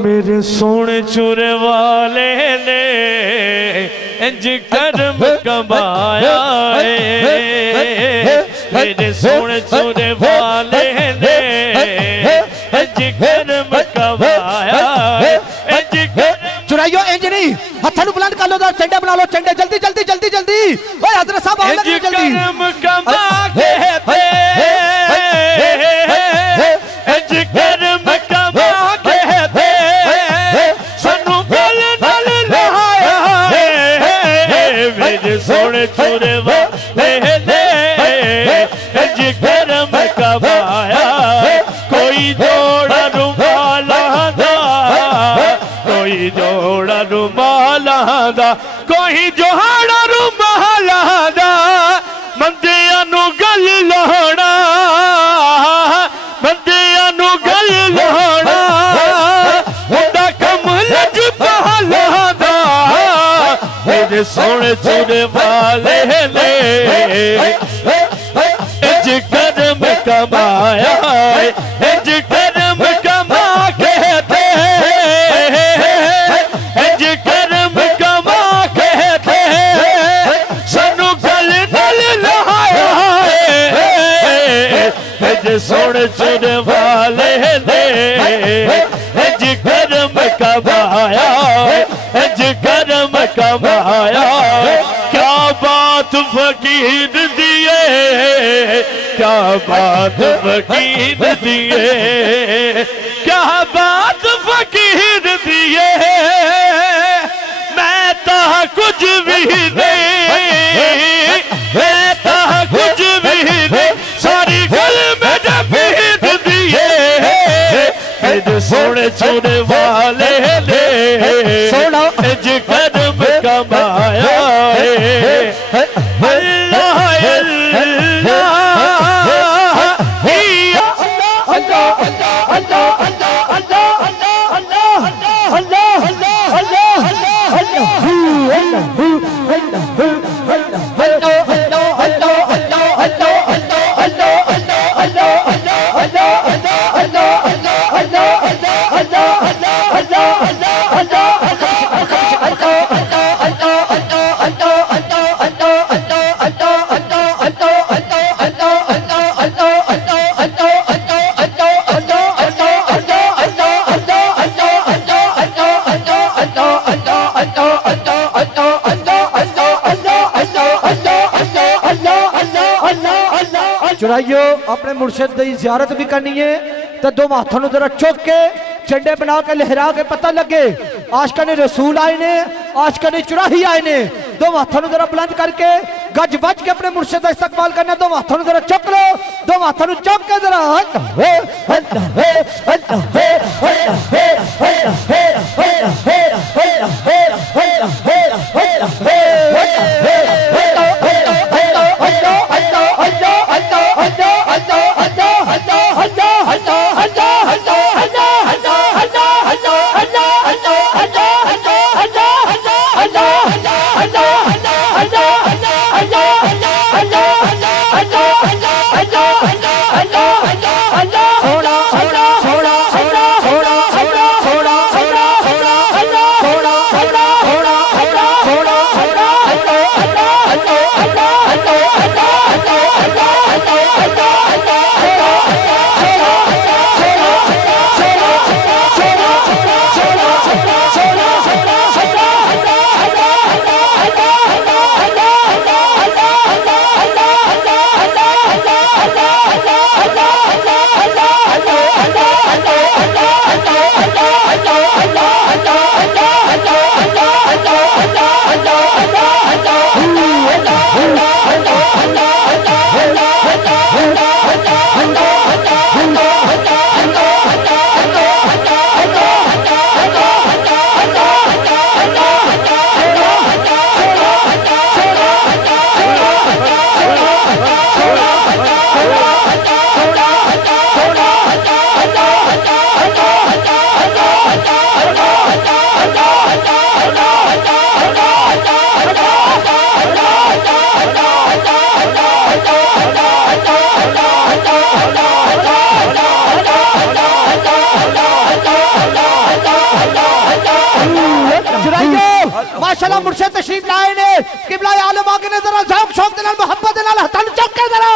मेरे सोने चूरे वाले ने इंज कर्म कमाया है, मेरे सोने चूरे वाले ने इंज कर्म कमाया है। चुराइयो इंज नहीं, हत्था नु बुलंद कर लो, चंडे बना लो, चंडे जल्दी जल्दी जल्दी जल्दी। ओए हजरत साहब आओ जल्दी जल्दी। कर्म कमा के थे, इंज कर्म कमा के थे, सानू गल नाल लाया है, मेरे सोने चूरे वाले ने इंज कर्म कमाया। कोई जोड़ा रुमाला दा, कोई जोड़ा रुमाला दा, कोई जोड़ा रुमाला दा, मंदियां नू गल लाना, मंदियां नू गल लाना, उंदा कम लजपाला दा, मेरे सोने चूरे वाले ने इंज कर्म कमाया, इंज कर्म कमा के थे, इंज कर्म कमा के थे, सानू गल नाल लाया है, इंज सोने चूरे वाले ने इंज कर्म कमाया, इंज कर्म कमाया। क्या बात फकीर दिए, क्या बात फकीर दिए, क्या बात फकीर दिए, मैं तो कुछ भी नहीं, मैं तो कुछ भी नहीं, सारी गल में जबीर दिए, मेरे सोने चूरे वाले ने इंज कर्म कमाया है। अल्लाह चुराइयो अपने मुर्शिद की जियारत भी करनी है, तो दो हाथों जरा चुक के झंडे बना के लहरा के पता लगे आशिका ने रसूल आए ने, आशिका ने चुराही आए ने। दो हाथों जरा बुलंद करके गज बज के अपने मुर्शिद का इस्तकबाल करना। दो हाथों जरा चुक लो, दो हाथों चुक के जरा भाइयों माशाल्लाह मुर्शिद तशरीफ लाए ने किबला आलम आगे ने जरा झोंक शौक दे नाल मोहब्बत दे नाल हथन चुक के जरा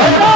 Sendo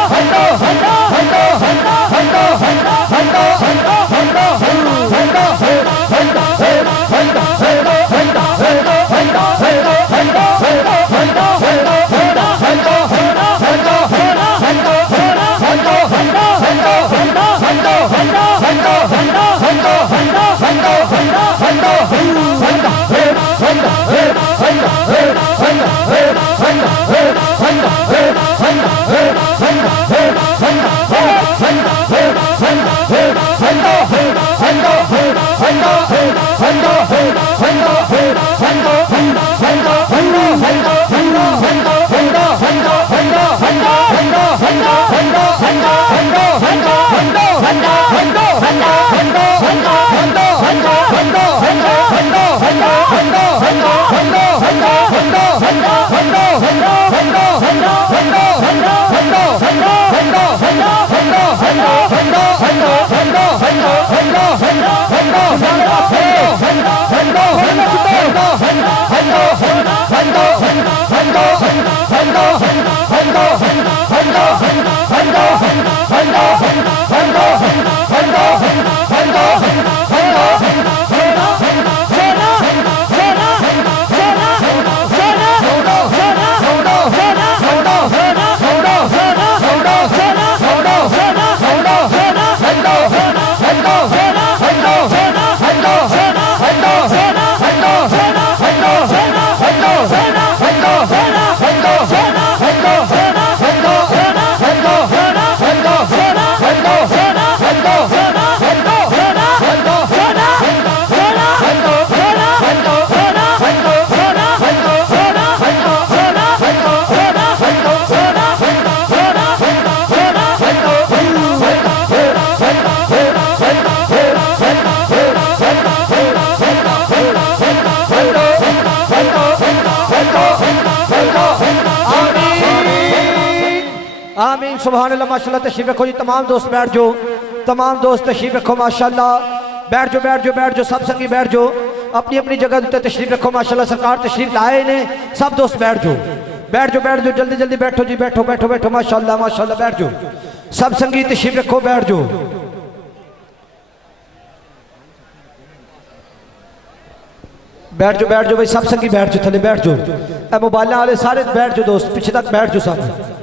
सुभान अल्लाह माशाल्लाह। तशरीफ रखो जी, तमाम दोस्त बैठ जाओ, तमाम दोस्त तशरीफ रखो माशाल्लाह। बैठ जाओ बैठ जाओ बैठ जाओ, सब संगी बैठ जाओ अपनी अपनी जगह उत्ते तशरीफ रखो माशाल्लाह। सरकार तशरीफ लाए ने, सब दोस्त बैठ जाओ बैठ जाओ बैठ जाओ, जल्दी जल्दी बैठो जी, बैठो बैठो बैठो माशाल्लाह माशाल्लाह, बैठ जाओ सब संगी तशरीफ रखो, बैठ जाओ बैठ जाओ भाई, सब संगी बैठ जाओ, थले बैठ जाओ, मोबाइल वाले सारे बैठ जाओ दोस्त, पीछे तक बैठ जाओ सब।